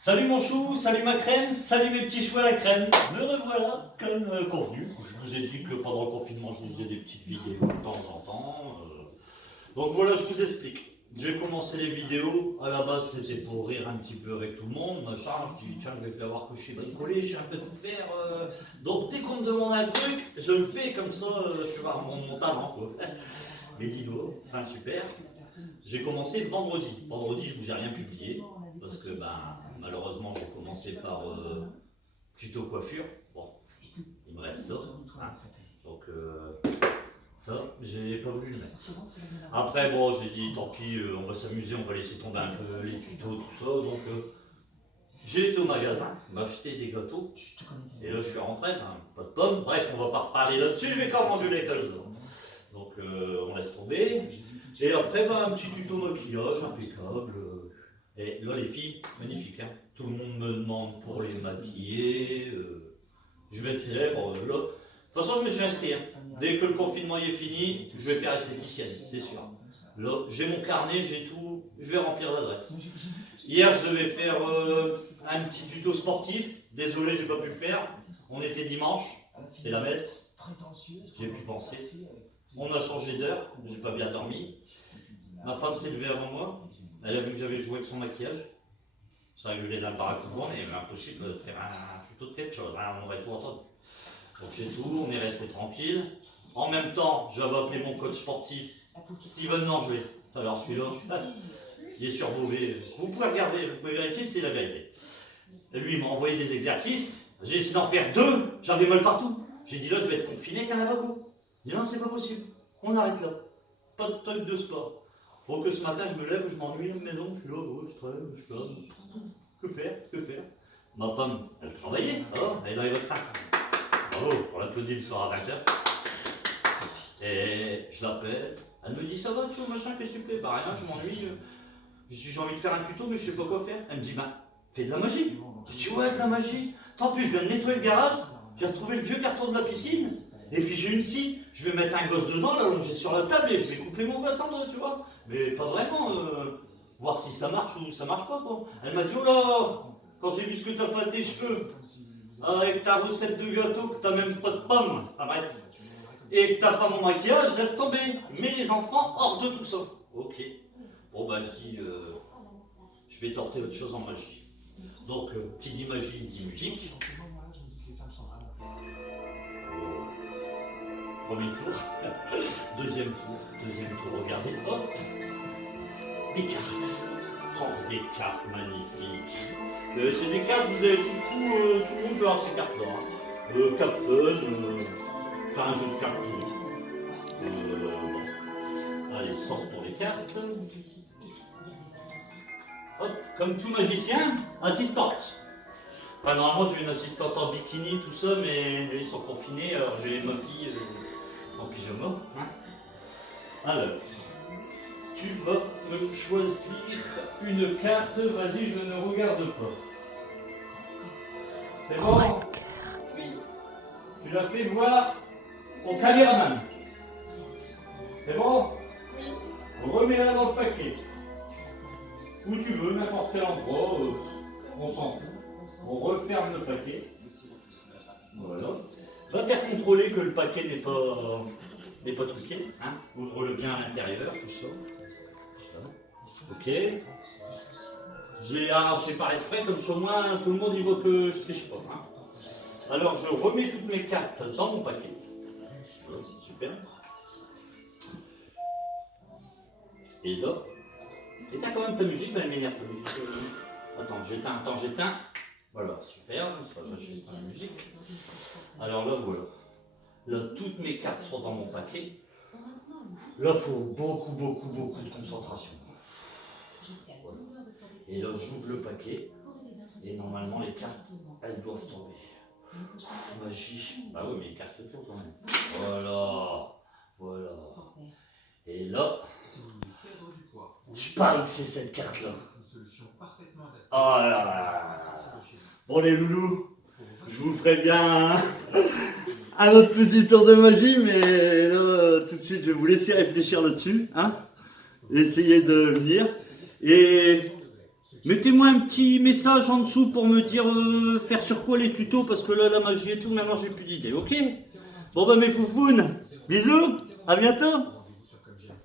Salut mon chou, salut ma crème, salut mes petits choux à la crème. Me revoilà comme convenu. Je vous ai dit que pendant le confinement, je vous faisais des petites vidéos de temps en temps. Donc voilà, je vous explique. J'ai commencé les vidéos, à la base c'était pour rire un petit peu avec tout le monde, machin. Je dis tiens, je vais faire voir que je sais bricoler, je sais un peu tout faire. Donc dès qu'on me demande un truc, je le fais comme ça, je vais voir mon talent quoi. Mais dis-donc, enfin super. J'ai commencé le vendredi. Vendredi, je vous ai rien publié parce que malheureusement, j'ai commencé par plutôt coiffure. Bon, il me reste ça. Hein. Donc ça, j'ai pas voulu le mettre. Après, bon, j'ai dit tant pis, on va s'amuser, on va laisser tomber un peu les tutos, tout ça. Donc j'ai été au magasin, m'acheter des gâteaux. Et là, je suis rentré, pas de pommes. Bref, on va pas reparler là-dessus. Je vais quand même engueuler comme ça. Donc on laisse tomber. Et après, un petit tuto maquillage impeccable. Et là, les filles, magnifique. Hein. Tout le monde me demande pour les maquiller. Je vais être célèbre. Là. De toute façon, je me suis inscrit. Hein. Dès que le confinement est fini, je vais faire esthéticienne, c'est sûr. Là, j'ai mon carnet, j'ai tout. Je vais remplir l'adresse. Hier, je devais faire un petit tuto sportif. Désolé, j'ai pas pu le faire. On était dimanche. C'était la messe. J'ai pu penser. On a changé d'heure, j'ai pas bien dormi. Ma femme s'est levée avant moi. Elle a vu que j'avais joué avec son maquillage. Ça a gueulé dans le paracourbon, mais impossible de faire un tuto de quelque chose. Hein, on aurait tout entendu. Donc j'ai tout, on est resté tranquille. En même temps, j'avais appelé mon coach sportif, Steven Langelet. Alors celui-là, il est surbové. Vous pouvez regarder, vous pouvez vérifier, c'est la vérité. Et lui, il m'a envoyé des exercices. J'ai essayé d'en faire 2, j'avais mal partout. J'ai dit là, je vais être confiné avec un abaco. Il dit non, c'est pas possible. On arrête là. Pas de truc de sport. Faut que ce matin, je me lève, je m'ennuie dans la maison, je suis là, je traîne, je flâne. Que faire? Ma femme, elle travaillait, elle est dans les vaccins. Bravo, on l'applaudit le soir à 20h. Et je l'appelle, elle me dit ça va, tu vois, machin, qu'est-ce que tu fais? Rien, je m'ennuie. J'ai envie de faire un tuto, mais je sais pas quoi faire. Elle me dit, fais de la magie. Je dis, ouais, de la magie. Tant pis, je viens de nettoyer le garage, j'ai retrouvé le vieux carton de la piscine. Et puis j'ai une scie, je vais mettre un gosse dedans, là, allongé sur la table, et je vais couper mon gosse en deux, tu vois. Mais pas vraiment, voir si ça marche ou ça marche pas, quoi. Elle m'a dit, oh là, quand j'ai vu ce que t'as fait à tes cheveux, avec ta recette de gâteau, que t'as même pas de pommes, bref, et que t'as pas mon maquillage, laisse tomber. Mets les enfants hors de tout ça. Ok. Bon, je dis, je vais tenter autre chose en magie. Donc, qui dit magie, dit musique. Premier tour, deuxième tour, regardez, hop, des cartes, oh des cartes magnifiques, c'est des cartes, vous avez tout le monde peut avoir ces cartes-là, hein. Captain, c'est un jeu de cartes, bon. Allez, sortons les cartes, hop, comme tout magicien, assistante. Enfin, normalement j'ai une assistante en bikini, tout ça, mais ils sont confinés, alors j'ai ma fille en pyjama. Hein. Alors, tu vas me choisir une carte, vas-y, je ne regarde pas. C'est bon? Oui. Tu l'as fait voir au caméraman. C'est bon? Oui. Remets-la dans le paquet. Où tu veux, n'importe quel endroit, on s'en fout. On referme le paquet. Voilà. Va faire contrôler que le paquet n'est pas truqué. Hein. Ouvre-le bien à l'intérieur, tout ça. Voilà. Ok. J'ai arraché par exprès, comme ça au moins tout le monde y voit que je triche pas. Hein. Alors je remets toutes mes cartes dans mon paquet. Voilà, c'est super. Et là. Et t'as quand même ta musique, elle m'énerve ta musique. Attends, j'éteins. Voilà, super, ça va, j'ai la musique. Alors là, voilà. Là, toutes mes cartes sont dans mon paquet. Là, il faut beaucoup de concentration. Voilà. Et là, j'ouvre le paquet. Et normalement, les cartes, elles doivent tomber. Magie. Bah oui, mais les cartes tombent quand même. Voilà. Et là, je parie que c'est cette carte-là. Oh là là. Bon les loulous, je vous ferai bien un autre petit tour de magie, mais là tout de suite je vais vous laisser réfléchir là-dessus, hein, essayer de venir. Et Mettez-moi un petit message en dessous pour me dire faire sur quoi les tutos, parce que là, la magie et tout, maintenant j'ai plus d'idées, ok? Bon bah mes foufounes, bisous, à bientôt.